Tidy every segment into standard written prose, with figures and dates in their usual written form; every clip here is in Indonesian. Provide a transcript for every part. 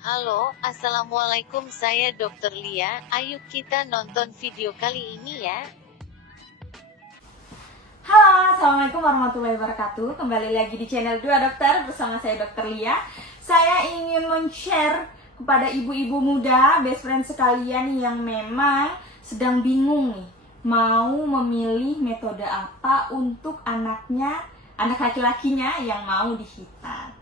Halo, Assalamualaikum, saya Dr. Lia. Ayo kita nonton video kali ini ya. Halo, Assalamualaikum warahmatullahi wabarakatuh. Kembali lagi di channel 2 Dokter bersama saya Dr. Lia. Saya ingin men-share kepada ibu-ibu muda, best friend sekalian yang memang sedang bingung nih, mau memilih metode apa untuk anaknya, anak laki-lakinya yang mau dihitan.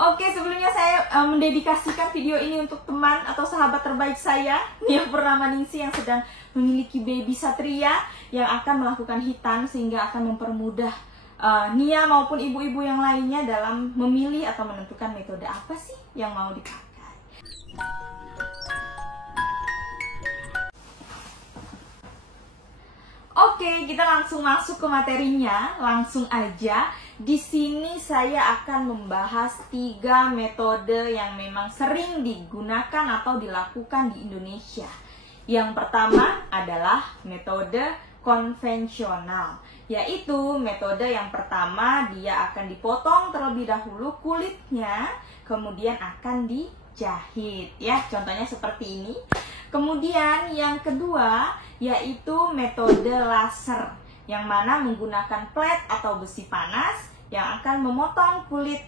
Oke, sebelumnya saya mendedikasikan video ini untuk teman atau sahabat terbaik saya, Nia Purnamaningsi, yang sedang memiliki baby Satria yang akan melakukan hitan, sehingga akan mempermudah Nia maupun ibu-ibu yang lainnya dalam memilih atau menentukan metode apa sih yang mau dipakai. Oke, kita langsung masuk ke materinya, langsung aja. Di sini saya akan membahas 3 metode yang memang sering digunakan atau dilakukan di Indonesia. Yang pertama adalah metode konvensional, yaitu metode yang pertama dia akan dipotong terlebih dahulu kulitnya, kemudian akan dijahit ya, contohnya seperti ini. Kemudian yang kedua yaitu metode laser, yang mana menggunakan plate atau besi panas yang akan memotong kulit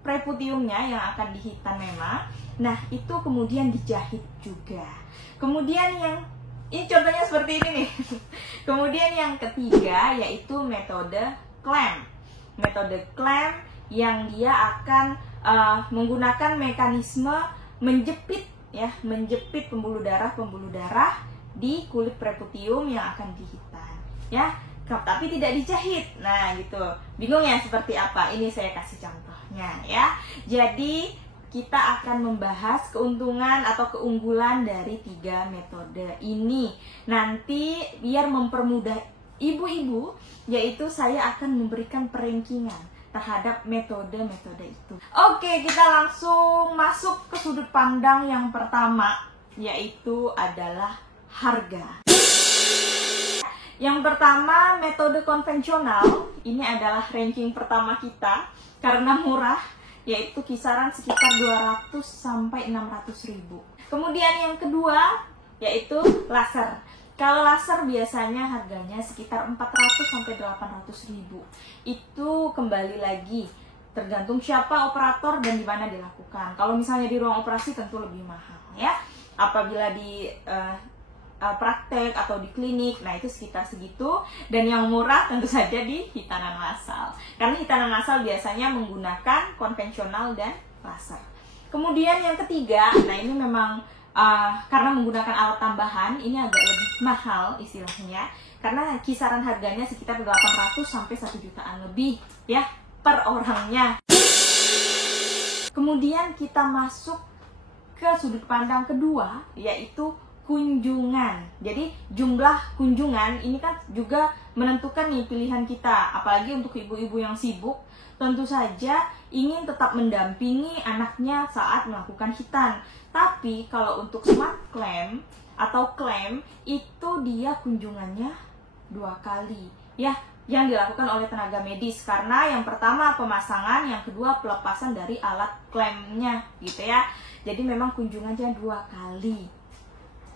preputiumnya yang akan dihitan memang. Nah, itu kemudian dijahit juga. Kemudian ini contohnya seperti ini nih. Kemudian yang ketiga yaitu metode clamp. Metode clamp yang dia akan menggunakan mekanisme menjepit ya, menjepit pembuluh darah di kulit preputium yang akan dihitan ya, tapi tidak dijahit. Nah gitu, bingung ya seperti apa? Ini saya kasih contohnya ya. Jadi kita akan membahas keuntungan atau keunggulan dari 3 metode ini. Nanti biar mempermudah ibu-ibu, yaitu saya akan memberikan perankingan terhadap metode-metode itu. Oke, kita langsung masuk ke sudut pandang yang pertama, yaitu adalah harga. Yang pertama, metode konvensional. Ini adalah ranking pertama kita karena murah, yaitu kisaran sekitar 200 sampai 600 ribu. Kemudian yang kedua yaitu laser. Kalau laser biasanya harganya sekitar 400 sampai 800 ribu. Itu kembali lagi tergantung siapa operator dan di mana dilakukan. Kalau misalnya di ruang operasi tentu lebih mahal ya. Apabila di praktek atau di klinik, nah itu sekitar segitu. Dan yang murah tentu saja di hitanan massal, karena hitanan massal biasanya menggunakan konvensional dan laser. Kemudian yang ketiga, nah ini memang karena menggunakan alat tambahan, ini agak lebih mahal istilahnya, karena kisaran harganya sekitar 800 sampai 1 jutaan lebih ya per orangnya. Kemudian kita masuk ke sudut pandang kedua, yaitu kunjungan. Jadi jumlah kunjungan ini kan juga menentukan nih pilihan kita, apalagi untuk ibu-ibu yang sibuk, tentu saja ingin tetap mendampingi anaknya saat melakukan hitan. Tapi kalau untuk smart clamp atau clamp itu dia kunjungannya 2 kali ya, yang dilakukan oleh tenaga medis, karena yang pertama pemasangan, yang kedua pelepasan dari alat clampnya gitu ya. Jadi memang kunjungannya 2 kali.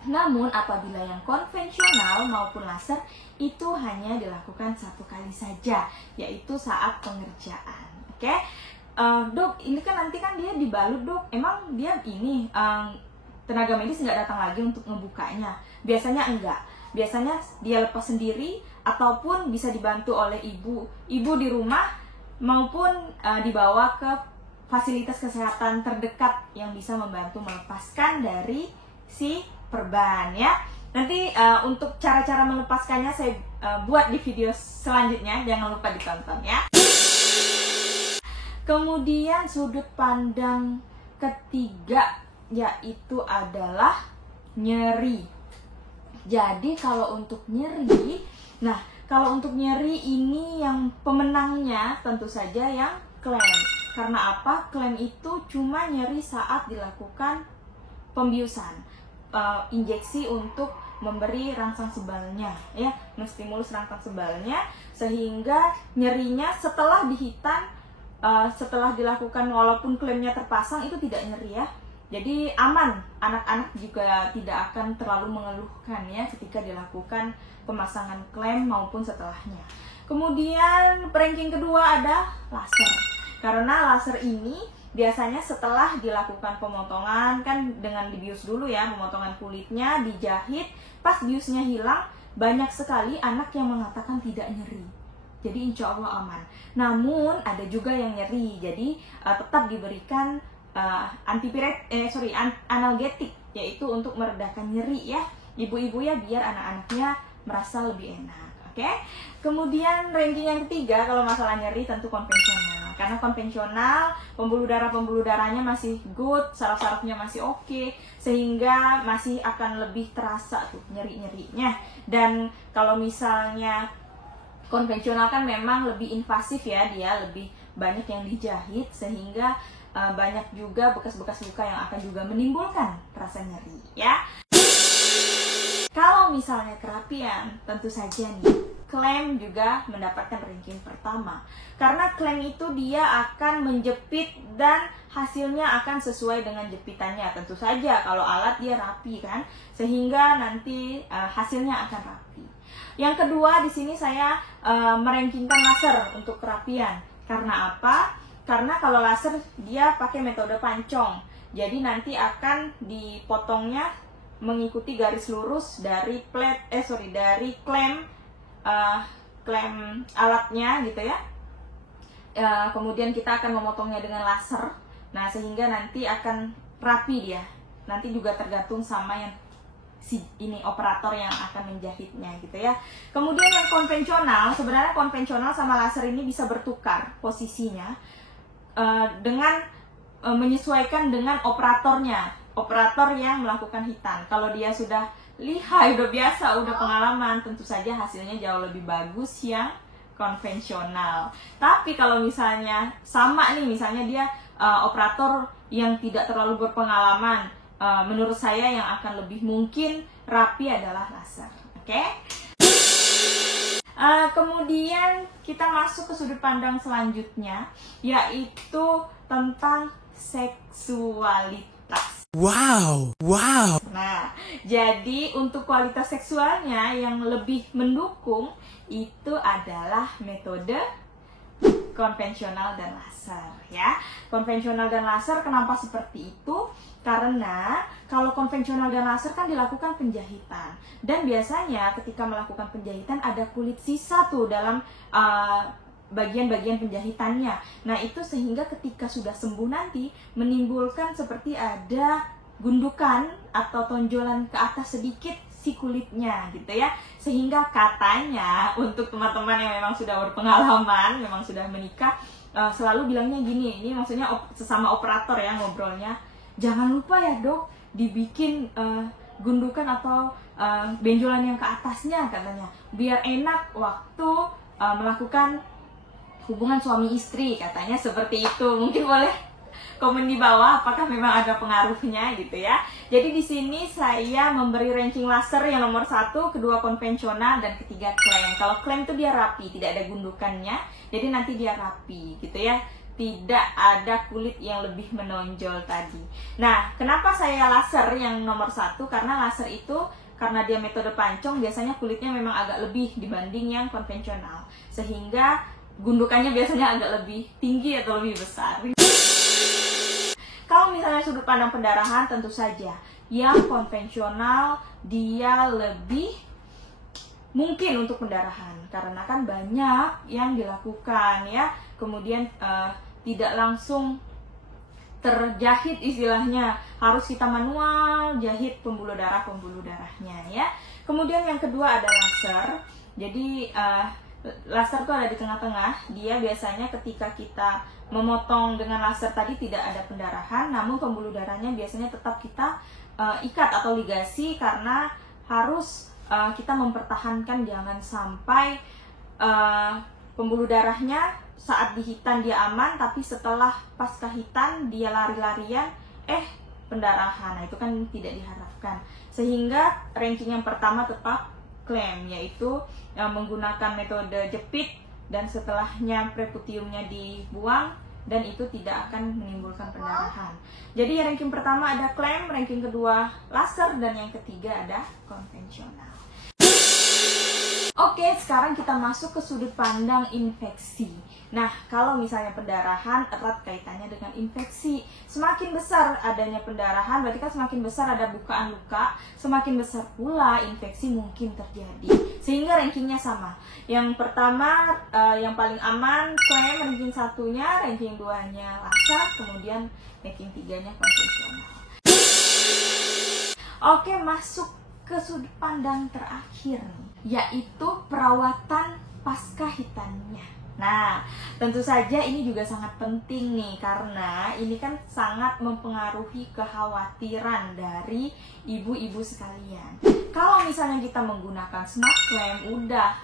Namun apabila yang konvensional maupun laser itu hanya dilakukan 1 kali saja, yaitu saat pengerjaan. Oke? Dok, ini kan nanti kan dia dibalut dok, emang dia ini tenaga medis nggak datang lagi untuk ngebukanya? Biasanya enggak, biasanya dia lepas sendiri ataupun bisa dibantu oleh ibu di rumah maupun dibawa ke fasilitas kesehatan terdekat yang bisa membantu melepaskan dari si perban ya. Nanti untuk cara-cara melepaskannya saya buat di video selanjutnya, jangan lupa ditonton ya. Kemudian sudut pandang ketiga yaitu adalah nyeri. Jadi kalau untuk nyeri, nah kalau untuk nyeri ini yang pemenangnya tentu saja yang clamp. Karena apa? Clamp itu cuma nyeri saat dilakukan pembiusan, injeksi untuk memberi rangsang sebalnya ya, menstimulus rangsang sebalnya, sehingga nyerinya setelah dihitan, setelah dilakukan walaupun klaimnya terpasang itu tidak nyeri ya. Jadi aman, anak-anak juga tidak akan terlalu mengeluhkan ya ketika dilakukan pemasangan klem maupun setelahnya. Kemudian ranking kedua ada laser. Karena laser ini biasanya setelah dilakukan pemotongan, kan dengan dibius dulu ya, pemotongan kulitnya, dijahit, pas biusnya hilang, banyak sekali anak yang mengatakan tidak nyeri. Jadi insya Allah aman. Namun ada juga yang nyeri, jadi tetap diberikan analgetik, yaitu untuk meredakan nyeri ya ibu-ibu ya, biar anak-anaknya merasa lebih enak. Oke. Kemudian ranking yang ketiga kalau masalah nyeri tentu konvensional. Karena konvensional pembuluh darahnya masih good, saraf-sarafnya masih oke, sehingga masih akan lebih terasa tuh nyeri-nyerinya. Dan kalau misalnya konvensional kan memang lebih invasif ya, dia lebih banyak yang dijahit sehingga banyak juga bekas-bekas luka yang akan juga menimbulkan rasa nyeri ya. Kalau misalnya kerapian, tentu saja nih klem juga mendapatkan ranking pertama. Karena klem itu dia akan menjepit dan hasilnya akan sesuai dengan jepitannya. Tentu saja kalau alat dia rapi kan, sehingga nanti hasilnya akan rapi. Yang kedua di sini saya merankingkan laser untuk kerapian. Karena apa? Karena kalau laser dia pakai metode pancong. Jadi nanti akan dipotongnya mengikuti garis lurus dari klem alatnya gitu ya. Kemudian kita akan memotongnya dengan laser. Nah, sehingga nanti akan rapi dia. Nanti juga tergantung sama yang operator yang akan menjahitnya gitu ya. Kemudian yang konvensional, sebenarnya konvensional sama laser ini bisa bertukar posisinya dengan menyesuaikan dengan operatornya, operator yang melakukan hitan. Kalau dia sudah lihai, udah biasa, udah pengalaman, tentu saja hasilnya jauh lebih bagus yang konvensional. Tapi kalau misalnya sama nih, misalnya dia operator yang tidak terlalu berpengalaman, menurut saya yang akan lebih mungkin rapi adalah laser. Oke? Kemudian kita masuk ke sudut pandang selanjutnya, yaitu tentang seksualitas. Wow. Nah, jadi untuk kualitas seksualnya yang lebih mendukung itu adalah metode konvensional dan laser ya. Konvensional dan laser kenapa seperti itu? Karena kalau konvensional dan laser kan dilakukan penjahitan, dan biasanya ketika melakukan penjahitan ada kulit sisa tuh dalam bagian-bagian penjahitannya. Nah itu sehingga ketika sudah sembuh nanti menimbulkan seperti ada gundukan atau tonjolan ke atas sedikit si kulitnya gitu ya. Sehingga katanya untuk teman-teman yang memang sudah berpengalaman, memang sudah menikah, selalu bilangnya gini, ini maksudnya sesama operator ya ngobrolnya, jangan lupa ya dok dibikin gundukan atau benjolan yang ke atasnya katanya, biar enak waktu melakukan hubungan suami istri, katanya seperti itu. Mungkin boleh komen di bawah apakah memang ada pengaruhnya gitu ya. Jadi di sini saya memberi ranking laser yang nomor 1, kedua konvensional, dan ketiga klem. Kalau klem itu dia rapi, tidak ada gundukannya, jadi nanti dia rapi gitu ya, tidak ada kulit yang lebih menonjol tadi. Nah, kenapa saya laser yang nomor 1? Karena laser itu karena dia metode pancong, biasanya kulitnya memang agak lebih dibanding yang konvensional, sehingga gundukannya biasanya agak lebih tinggi atau lebih besar. Kalau misalnya sudut pandang pendarahan, tentu saja yang konvensional dia lebih mungkin untuk pendarahan, karena kan banyak yang dilakukan ya, kemudian tidak langsung terjahit istilahnya, harus kita manual jahit pembuluh darahnya ya. Kemudian yang kedua ada laser. Jadi laser itu ada di tengah-tengah. Dia biasanya ketika kita memotong dengan laser tadi tidak ada pendarahan, namun pembuluh darahnya biasanya tetap kita ikat atau ligasi, karena harus kita mempertahankan jangan sampai pembuluh darahnya saat dihitan dia aman, tapi setelah pasca hitan dia lari-larian pendarahan. Nah itu kan tidak diharapkan, sehingga ranking yang pertama tetap klem, yaitu menggunakan metode jepit, dan setelahnya preputiumnya dibuang, dan itu tidak akan menimbulkan pendarahan. Jadi ranking pertama ada klem, ranking kedua laser, dan yang ketiga ada konvensional. Oke, sekarang kita masuk ke sudut pandang infeksi. Nah, kalau misalnya pendarahan erat kaitannya dengan infeksi. Semakin besar adanya pendarahan, berarti kan semakin besar ada bukaan luka, semakin besar pula infeksi mungkin terjadi. Sehingga rankingnya sama. Yang pertama, yang paling aman, klem, ranking satunya, ranking 2-nya laser, kemudian ranking 3-nya konvensional. Oke, masuk ke sudut pandang terakhir nih, yaitu perawatan pasca hitannya. Nah, tentu saja ini juga sangat penting nih, karena ini kan sangat mempengaruhi kekhawatiran dari ibu-ibu sekalian. Kalau misalnya kita menggunakan smart clamp, udah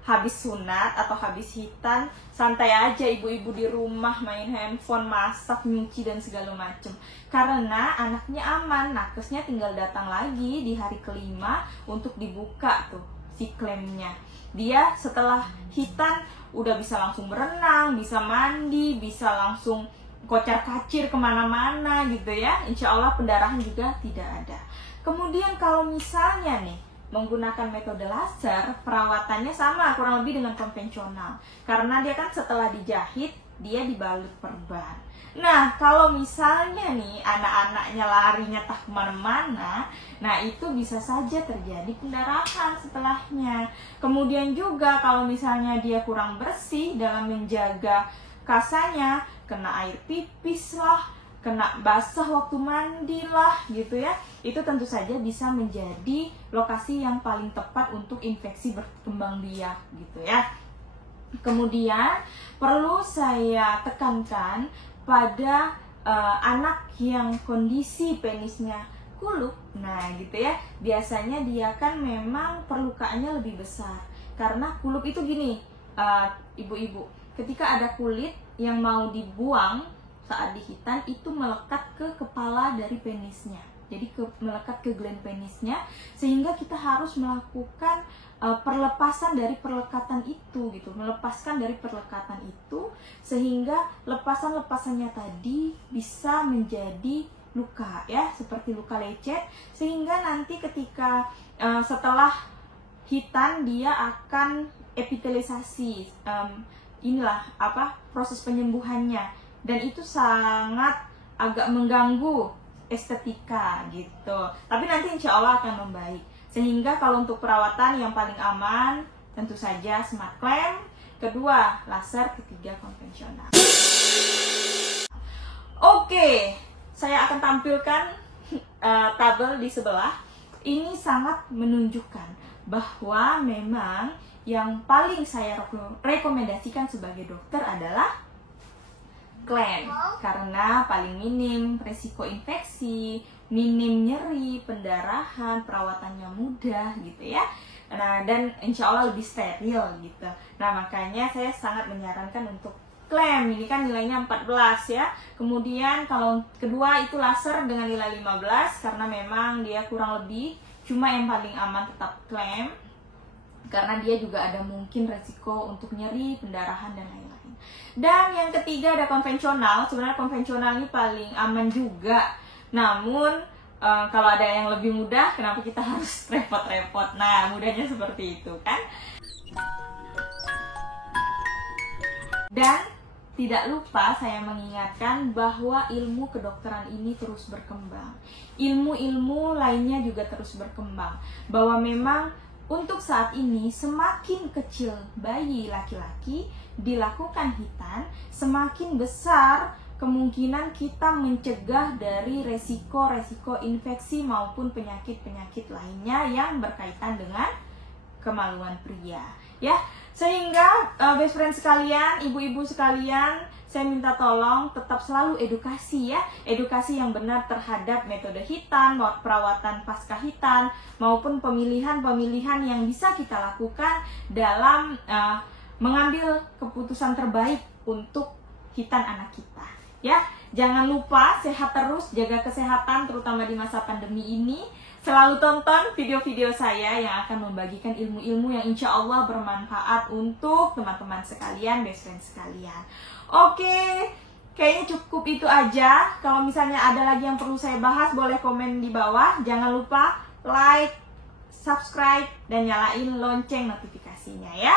habis sunat atau habis hitan, santai aja ibu-ibu di rumah main handphone, masak, nyuci, dan segala macem. Karena anaknya aman, nakesnya tinggal datang lagi di hari kelima untuk dibuka tuh si klampnya. Dia setelah hitan udah bisa langsung berenang, bisa mandi, bisa langsung kocar-kacir kemana-mana gitu ya. Insya Allah pendarahan juga tidak ada. Kemudian kalau misalnya nih menggunakan metode laser, perawatannya sama kurang lebih dengan konvensional. Karena dia kan setelah dijahit, dia dibalut perban. Nah, kalau misalnya nih anak-anaknya larinya tak kemana-mana, nah itu bisa saja terjadi pendarahan setelahnya. Kemudian juga kalau misalnya dia kurang bersih dalam menjaga kasanya, kena air pipis lah, kena basah waktu mandi lah gitu ya, itu tentu saja bisa menjadi lokasi yang paling tepat untuk infeksi berkembang biak gitu ya. Kemudian perlu saya tekankan pada anak yang kondisi penisnya kulup, nah gitu ya, biasanya dia kan memang perlukaannya lebih besar. Karena kulup itu gini, ibu-ibu, ketika ada kulit yang mau dibuang saat dihitan, itu melekat ke kepala dari penisnya. Jadi melekat ke gland penisnya, sehingga kita harus melakukan perlepasan dari perlekatan itu gitu, melepaskan dari perlekatan itu sehingga lepasan-lepasannya tadi bisa menjadi luka ya, seperti luka lecet, sehingga nanti ketika setelah hitan dia akan epitelisasi, inilah apa proses penyembuhannya, dan itu sangat agak mengganggu estetika gitu, tapi nanti insya Allah akan membaik. Sehingga kalau untuk perawatan yang paling aman tentu saja smart clamp, kedua laser, ketiga konvensional. Oke, saya akan tampilkan tabel di sebelah. Ini sangat menunjukkan bahwa memang yang paling saya rekomendasikan sebagai dokter adalah clamp, karena paling minim resiko infeksi, minim nyeri, pendarahan, perawatannya mudah gitu ya. Nah, dan insya Allah lebih steril gitu. Nah, makanya saya sangat menyarankan untuk clamp. Ini kan nilainya 14 ya. Kemudian kalau kedua itu laser dengan nilai 15, karena memang dia kurang lebih, cuma yang paling aman tetap clamp, karena dia juga ada mungkin resiko untuk nyeri, pendarahan, dan lain-lain. Dan yang ketiga ada konvensional. Sebenarnya konvensional ini paling aman juga. Namun kalau ada yang lebih mudah, kenapa kita harus repot-repot? Nah, mudahnya seperti itu kan. Dan tidak lupa saya mengingatkan bahwa ilmu kedokteran ini terus berkembang. Ilmu-ilmu lainnya juga terus berkembang. Bahwa memang untuk saat ini semakin kecil bayi laki-laki dilakukan hitan, semakin besar kemungkinan kita mencegah dari resiko-resiko infeksi maupun penyakit-penyakit lainnya yang berkaitan dengan kemaluan pria. Ya, sehingga best friend sekalian, ibu-ibu sekalian, saya minta tolong tetap selalu edukasi ya, edukasi yang benar terhadap metode hitan, perawatan pasca hitan, maupun pemilihan-pemilihan yang bisa kita lakukan dalam mengambil keputusan terbaik untuk hitan anak kita. Ya, jangan lupa sehat terus, jaga kesehatan terutama di masa pandemi ini. Selalu tonton video-video saya yang akan membagikan ilmu-ilmu yang insya Allah bermanfaat untuk teman-teman sekalian, best friend sekalian. Oke, kayaknya cukup itu aja. Kalau misalnya ada lagi yang perlu saya bahas, boleh komen di bawah. Jangan lupa like, subscribe, dan nyalain lonceng notifikasinya ya.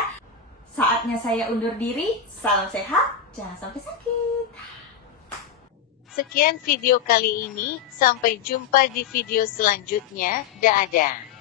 Saatnya saya undur diri. Salam sehat, jangan sampai sakit. Sekian video kali ini, sampai jumpa di video selanjutnya. Dadah.